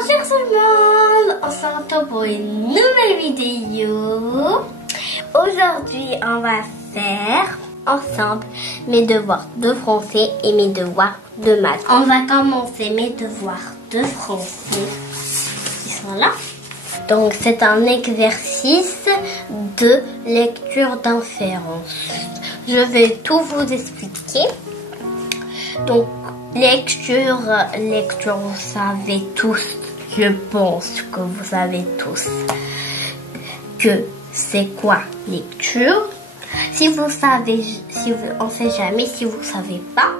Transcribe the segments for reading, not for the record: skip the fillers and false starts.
Bonjour tout le monde, on se retrouve pour une nouvelle vidéo. Aujourd'hui on va faire ensemble mes devoirs de français et mes devoirs de maths. On va commencer mes devoirs de français qui sont là. Donc c'est un exercice de lecture d'inférence. Je vais tout vous expliquer. Donc lecture, vous savez tous, je pense que vous savez tous que c'est quoi lecture. Si vous savez, on ne sait jamais, si vous ne savez pas,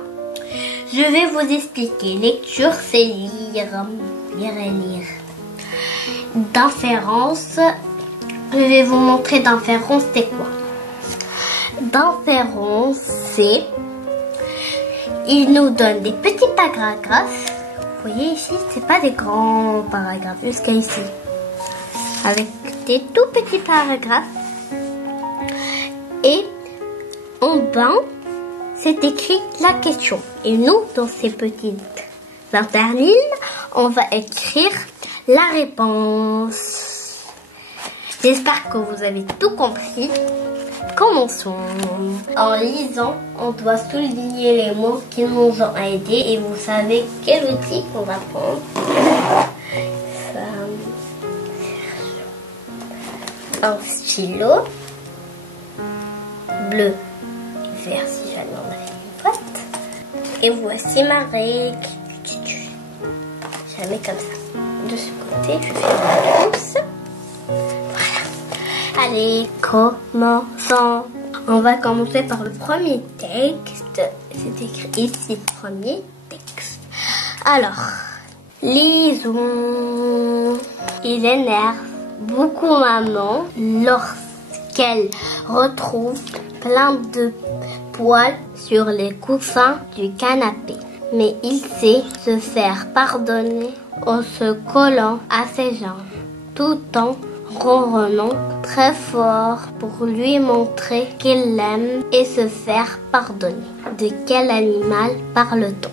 je vais vous expliquer. Lecture, c'est lire et lire. D'inférence, je vais vous montrer d'inférence, c'est quoi. D'inférence, c'est... Il nous donne des petits paragraphes. Vous voyez ici, c'est pas des grands paragraphes, jusqu'à ici. Avec des tout petits paragraphes. Et en bas, c'est écrit la question. Et nous, dans ces petites interlignes, on va écrire la réponse. J'espère que vous avez tout compris. Commençons. En lisant, on doit souligner les mots qui nous ont aidés. Et vous savez quel outil on va prendre. Un stylo bleu et vert si jamais on a fait une faute. Et voici ma règle. Je la mets comme ça. De ce côté, je fais ma trousse. Allez, commençons. On va commencer par le premier texte. C'est écrit ici, premier texte. Alors, lisons. Il énerve beaucoup maman lorsqu'elle retrouve plein de poils sur les coussins du canapé. Mais il sait se faire pardonner en se collant à ses jambes, tout en ronronnant très fort pour lui montrer qu'il l'aime et se faire pardonner. De quel animal parle-t-on?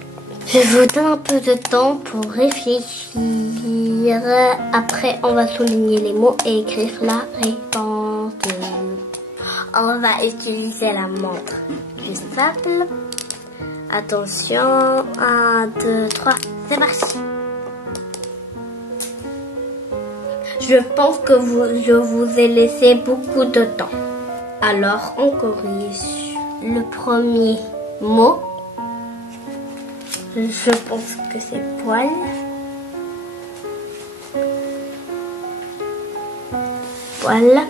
Je vous donne un peu de temps pour réfléchir. Après, on va souligner les mots et écrire la réponse. On va utiliser la montre du sable. Attention, 1, 2, 3, c'est parti. Je pense que je vous ai laissé beaucoup de temps. Alors, on corrige le premier mot. Je pense que c'est poil. Poil.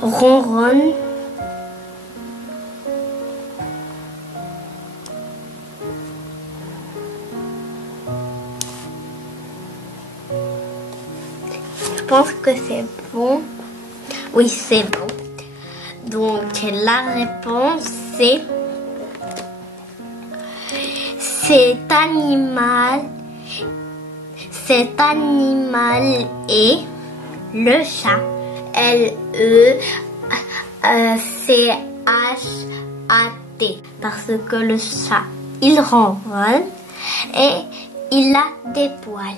Ronronne. Je pense que c'est bon. Oui, c'est bon. Donc, la réponse, c'est... Cet animal est le chat. L-E-C-H-A-T. Parce que le chat, il ronronne et il a des poils.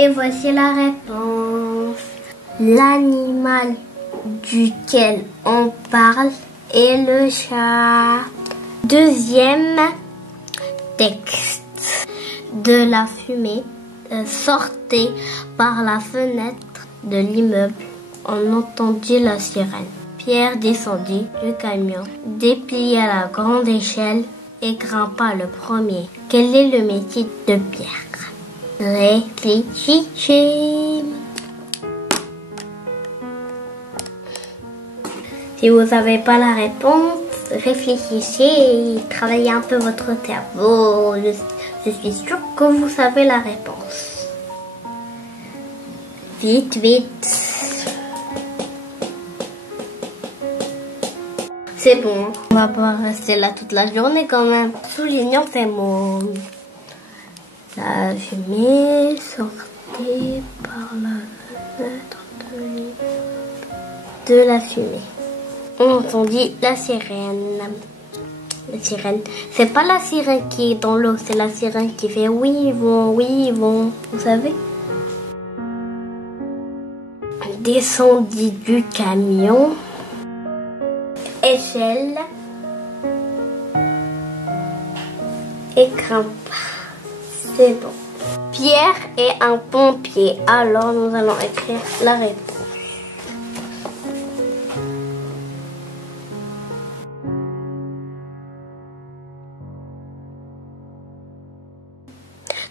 Et voici la réponse. L'animal duquel on parle est le chat. Deuxième texte. De la fumée sortait par la fenêtre de l'immeuble. On entendit la sirène. Pierre descendit du camion, déplia la grande échelle et grimpa le premier. Quel est le métier de Pierre? Réfléchissez. Si vous n'avez pas la réponse, réfléchissez et travaillez un peu votre cerveau. Je suis sûre que vous savez la réponse. Vite, vite. C'est bon. On va pas rester là toute la journée quand même. Soulignons ces mots. La fumée sortait par la fenêtre de la fumée. On entendit la sirène. La sirène. C'est pas la sirène qui est dans l'eau, c'est la sirène qui fait oui, bon, vous savez. Descendit du camion. Échelle. Et grimpa. C'est bon. Pierre est un pompier. Alors nous allons écrire la réponse.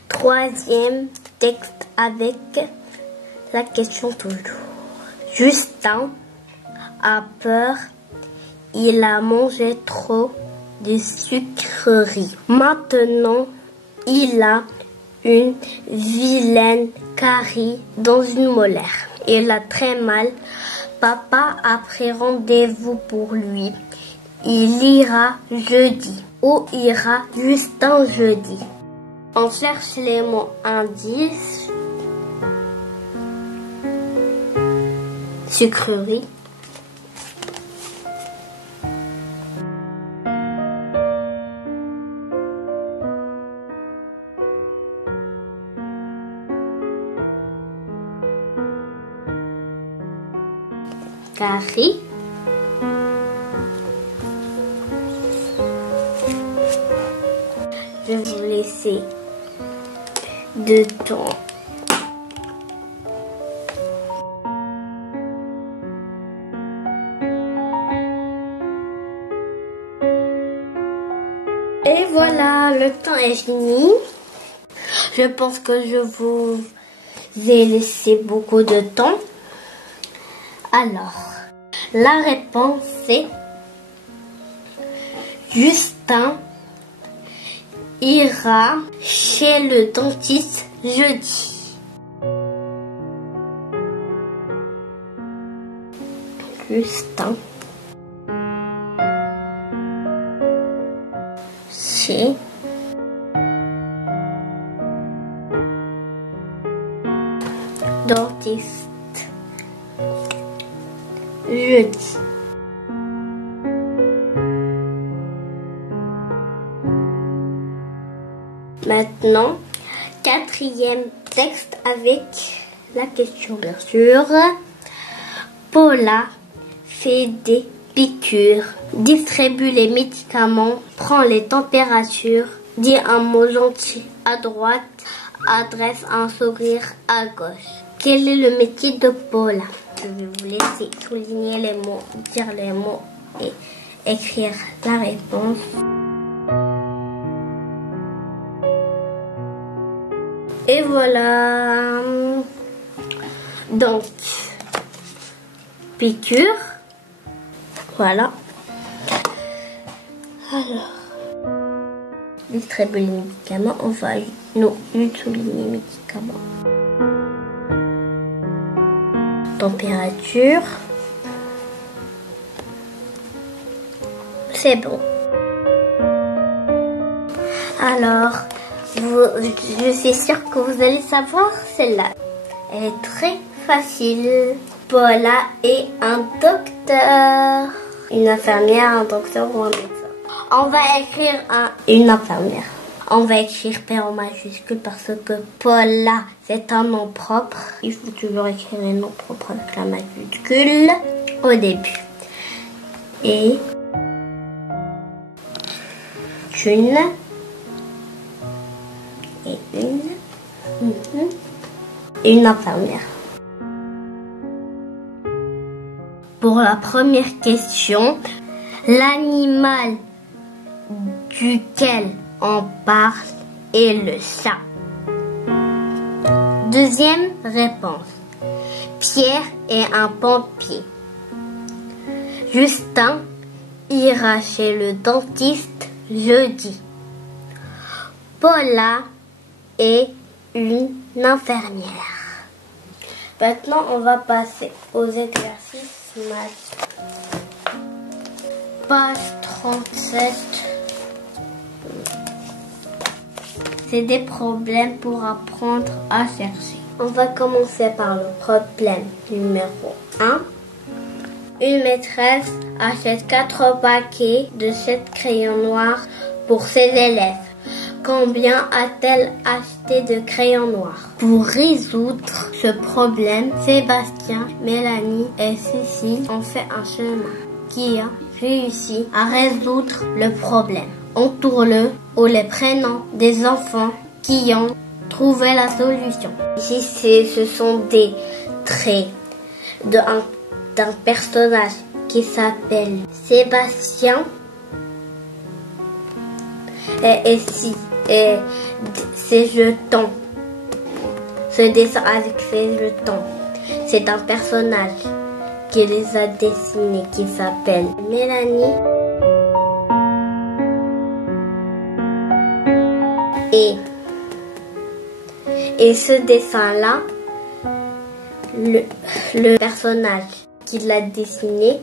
Troisième texte avec la question toujours. Justin a peur. Il a mangé trop de sucreries. Maintenant, il a une vilaine carie dans une molaire. Il a très mal. Papa a pris rendez-vous pour lui. Il ira jeudi. Où ira Justin jeudi? On cherche les mots indices. Sucrerie. Carie. Je vais vous laisser de temps. Et voilà, le temps est fini. Je pense que je vous ai laissé beaucoup de temps. Alors, la réponse est Justin ira chez le dentiste jeudi. Justin chez dentiste jeudi. Maintenant, quatrième texte avec la question bien sûr. Paula fait des piqûres, distribue les médicaments, prend les températures, dit un mot gentil à droite, adresse un sourire à gauche. Quel est le métier de Paula? Je vais vous laisser souligner les mots, dire les mots et écrire la réponse. Et voilà. Donc, piqûre. Voilà. Alors, distribuer les médicaments. On va souligner les médicaments. Température. C'est bon. Alors, je suis sûre que vous allez savoir celle-là. Elle est très facile. Paula est un docteur. Une infirmière, un docteur ou un médecin. On va écrire une infirmière. On va écrire P en majuscule parce que Paula, c'est un nom propre. Il faut toujours écrire un nom propre avec la majuscule au début. Et une infirmière. Pour la première question, l'animal duquel on parle est le chat. Deuxième réponse, Pierre est un pompier. Justin ira chez le dentiste jeudi. Paula est une infirmière. Maintenant, on va passer aux exercices maths. Page 37. C'est des problèmes pour apprendre à chercher. On va commencer par le problème numéro 1. Une maîtresse achète 4 paquets de 7 crayons noirs pour ses élèves. Combien a-t-elle acheté de crayons noirs? Pour résoudre ce problème, Sébastien, Mélanie et Cécile ont fait un chemin qui a réussi à résoudre le problème. Entoure-le ou les prénoms des enfants qui ont trouvé la solution. Ici, ce sont des traits d'un personnage qui s'appelle Sébastien. Et ces jetons, ce dessin avec ces jetons, c'est un personnage qui les a dessinés qui s'appelle Mélanie. Et ce dessin-là, le personnage qui l'a dessiné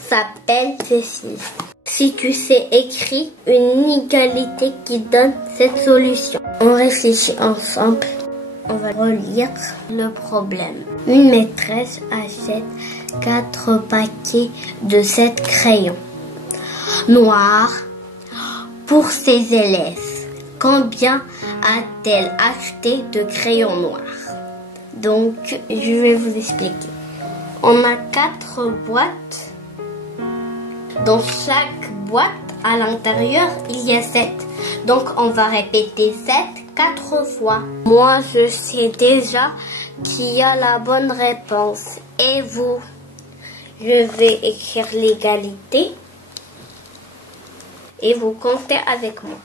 s'appelle Cécile. Si tu sais écrire une égalité qui donne cette solution, on réfléchit ensemble. On va relire le problème. Une maîtresse achète 4 paquets de 7 crayons noirs pour ses élèves. Combien a-t-elle acheté de crayons noirs? Donc, je vais vous expliquer. On a 4 boîtes. Dans chaque boîte, à l'intérieur, il y a 7. Donc, on va répéter 7 4 fois. Moi, je sais déjà qui a la bonne réponse. Et vous? Je vais écrire l'égalité. Et vous comptez avec moi.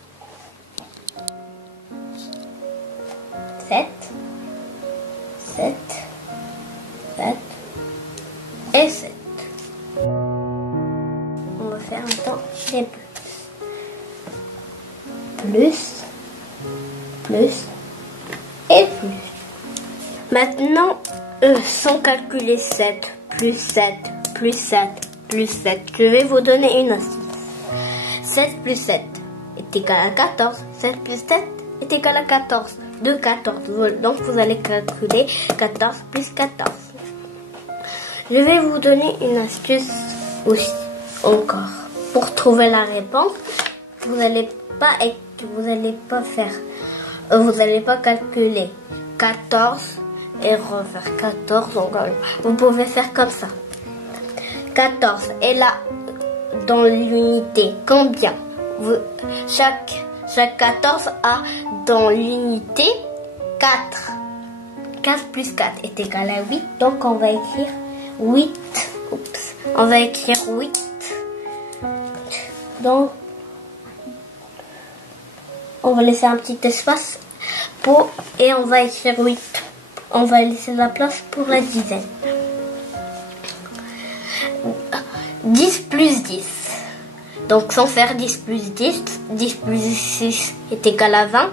7, 7, 7 et 7. On va faire un temps chez plus, et plus. Maintenant, sans calculer 7, plus 7, plus 7, plus 7, je vais vous donner une astuce. 7 plus 7 est égal à 14. 7 plus 7 est égal à 14. De 14. Donc, vous allez calculer 14 plus 14. Je vais vous donner une astuce aussi, encore. Pour trouver la réponse, vous n'allez pas calculer 14 et refaire 14. Donc, vous pouvez faire comme ça. 14 est là dans l'unité. Combien? Chaque 14 a dans l'unité 4. 4 plus 4 est égal à 8. Donc, on va écrire 8. Oups. On va écrire 8. Donc, on va laisser un petit espace et on va écrire 8. On va laisser la place pour la dizaine. 10 plus 10. Donc, sans faire 10 plus 10, 10 plus 6 est égal à 20.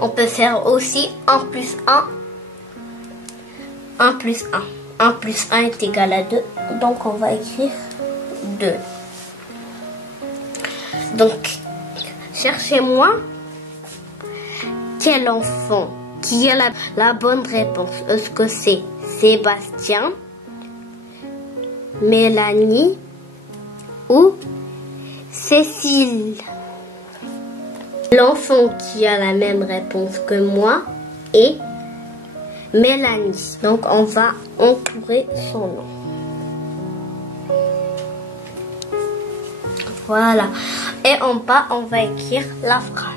On peut faire aussi 1 plus 1. 1 plus 1. 1 plus 1 est égal à 2. Donc, on va écrire 2. Donc, cherchez-moi quel enfant qui a la bonne réponse. Est-ce que c'est Sébastien, Mélanie ou Cécile? L'enfant qui a la même réponse que moi est Mélanie. Donc, on va entourer son nom. Voilà. Et en bas, on va écrire la phrase.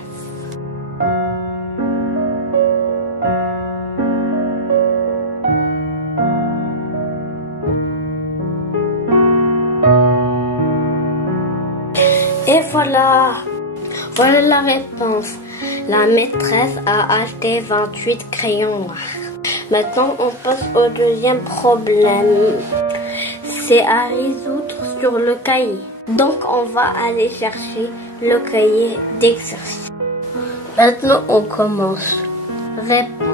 Et voilà. Voilà la réponse. La maîtresse a acheté 28 crayons noirs. Maintenant, on passe au deuxième problème. C'est à résoudre sur le cahier. Donc, on va aller chercher le cahier d'exercice. Maintenant, on commence. Réponds.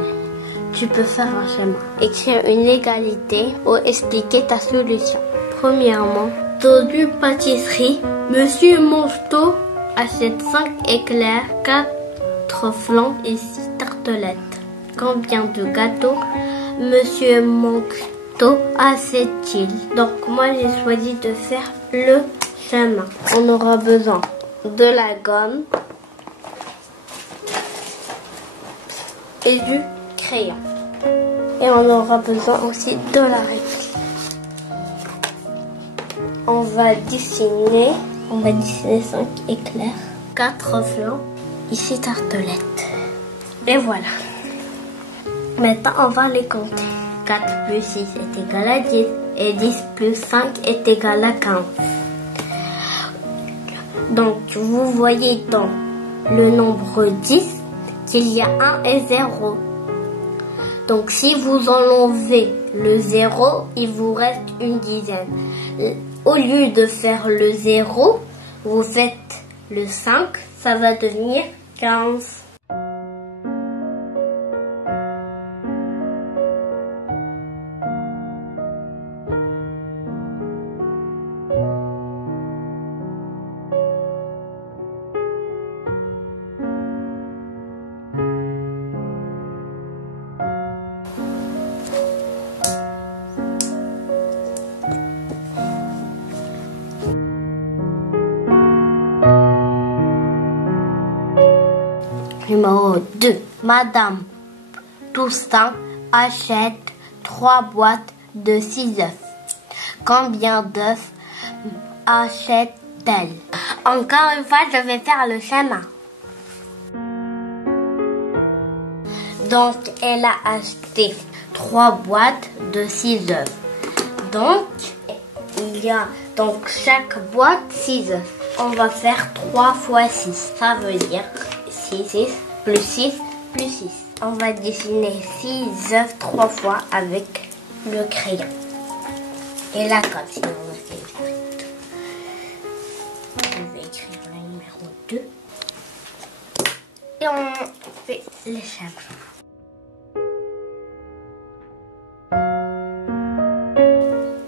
Tu peux faire un schéma. Écrire une égalité ou expliquer ta solution. Premièrement, dans une pâtisserie, Monsieur Mongetot achète 5 éclairs, 4 flancs et 6 tartelettes. Combien de gâteaux Monsieur Mongetot achète-t-il? Donc moi j'ai choisi de faire le chemin. On aura besoin de la gomme et du crayon. Et on aura besoin aussi de la règle. On va dessiner 5 éclairs, 4 flancs et 6 tartelettes. Et voilà. Maintenant, on va les compter. 4 plus 6 est égal à 10 et 10 plus 5 est égal à 15. Donc, vous voyez dans le nombre 10 qu'il y a 1 et 0. Donc, si vous enlevez le 0, il vous reste une dizaine. Au lieu de faire le 0, vous faites le 5, ça va devenir 15. Numéro 2. Madame Toussaint achète 3 boîtes de 6 œufs. Combien d'œufs achète-t-elle? Encore une fois, je vais faire le schéma. Donc, elle a acheté 3 boîtes de 6 œufs. Donc, il y a donc chaque boîte 6 œufs. On va faire 3 fois 6. Ça veut dire 6 plus 6 plus 6. On va dessiner 6 œufs 3 fois avec le crayon. Et là, comme si on a fait vite. Je vais écrire le numéro 2. Et on fait les schémas.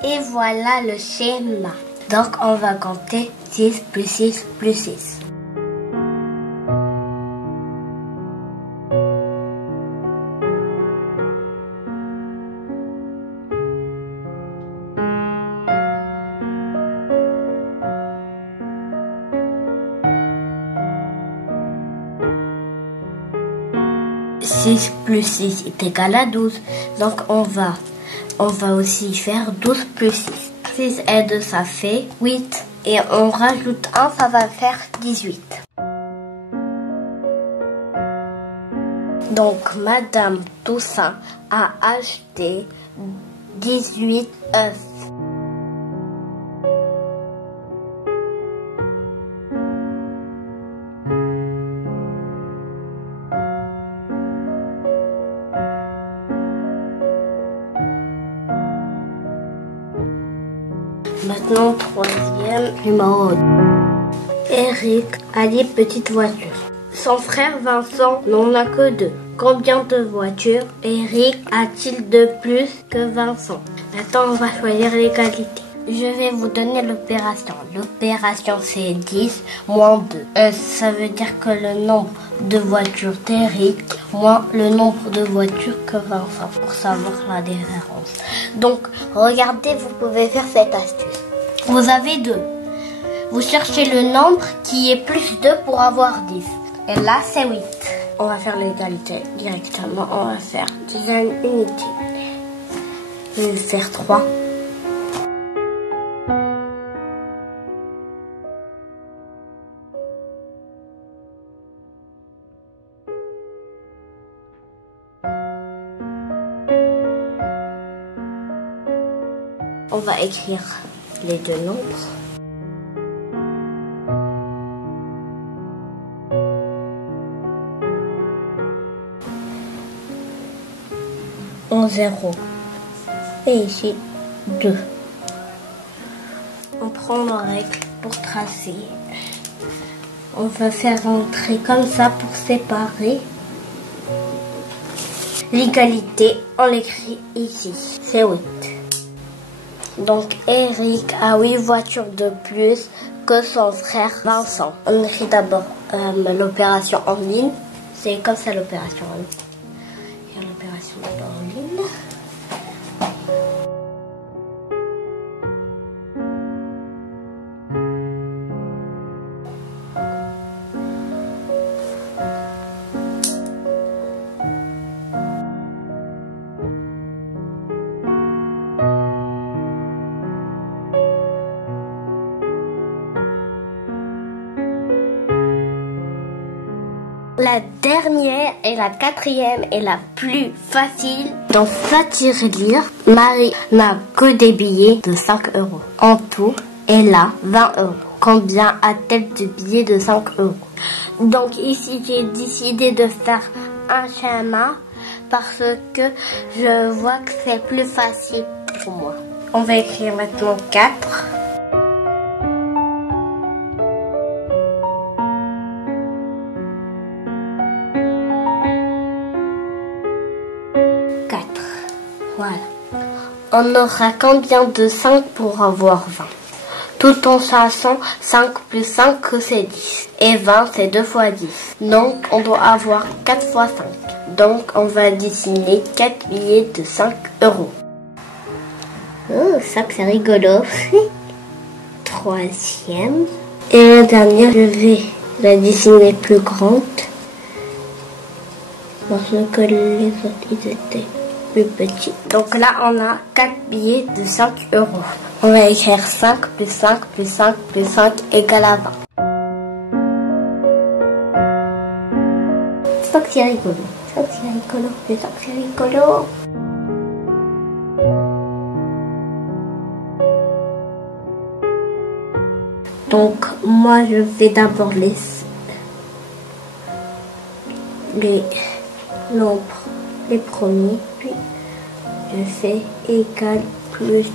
Et voilà le schéma. Donc, on va compter 6 plus 6 plus 6. Six plus 6 est égal à 12. Donc on va aussi faire 12 plus 6. 6 et 2, ça fait 8. Et on rajoute 1, ça va faire 18. Donc Madame Toussaint a acheté 18 œufs. Maintenant, troisième numéro. Eric a des petites voitures. Son frère Vincent n'en a que 2. Combien de voitures Eric a-t-il de plus que Vincent? Maintenant, on va choisir l'égalité. Je vais vous donner l'opération. L'opération, c'est 10 moins 2. Ça veut dire que le nombre de voitures d'Eric moins le nombre de voitures que Vincent, pour savoir la différence. Donc, regardez, vous pouvez faire cette astuce. Vous avez 2. Vous cherchez le nombre qui est plus 2 pour avoir 10. Et là, c'est 8. On va faire l'égalité directement. On va faire dizaine unité. Je vais faire 3. On va écrire les 2 nombres. En 0. Et ici 2. On prend nos règles pour tracer. On va faire un trait comme ça pour séparer. L'égalité, on l'écrit ici. C'est 8. Donc Eric a 8 voitures de plus que son frère Vincent. On écrit d'abord l'opération en ligne. C'est comme ça l'opération en ligne. Il y a l'opération en ligne. La dernière et la quatrième est la plus facile. Dans sa tirelire, Marie n'a que des billets de 5 €. En tout, elle a 20 €. Combien a-t-elle de billets de 5 €? Donc ici, j'ai décidé de faire un schéma parce que je vois que c'est plus facile pour moi. On va écrire maintenant 4. Voilà. On aura combien de 5 pour avoir 20? Tout en sachant 5 plus 5 que c'est 10. Et 20 c'est 2 fois 10. Donc on doit avoir 4 fois 5. Donc on va dessiner 4 billets de 5 €. Oh, ça c'est rigolo. Troisième. Et la dernière, je vais la dessiner plus grande. Parce que les autres ils étaient plus petit. Donc là, on a 4 billets de 5 €. On va écrire 5 plus 5 plus 5 plus 5 égale à 20. C'est ça que c'est rigolo. C'est ça que c'est rigolo. C'est ça que c'est rigolo. Donc, moi, je fais d'abord les nombres, les premiers, puis je fais égal plus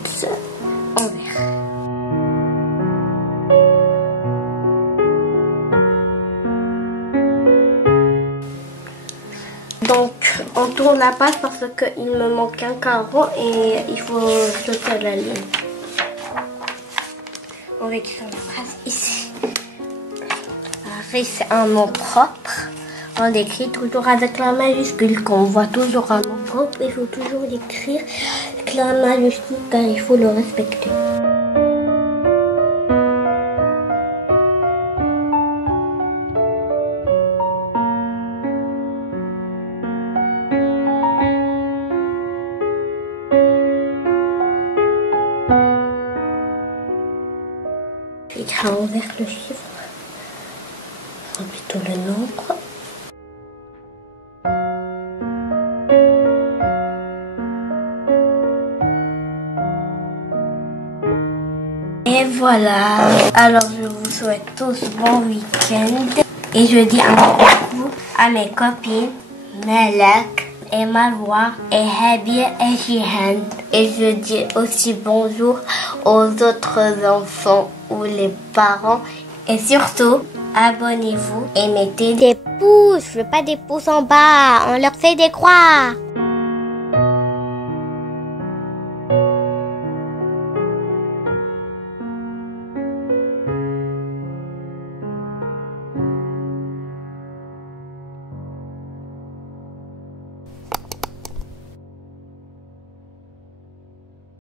envers. Donc on tourne la page parce qu'il me manque un carreau et il faut sauter la ligne. On va écrire la phrase ici. Marie, c'est un nom propre. On l'écrit toujours avec la majuscule. Quand on voit toujours un nom propre, il faut toujours l'écrire avec la majuscule car il faut le respecter. J'écris envers le chiffre, plutôt le nombre. Et voilà, alors je vous souhaite tous bon week-end et je dis un coucou à mes copines Malak et Marwa et Habir et Jihan. Et je dis aussi bonjour aux autres enfants ou les parents. Et surtout, abonnez-vous et mettez des pouces. Je veux pas des pouces en bas, on leur fait des croix.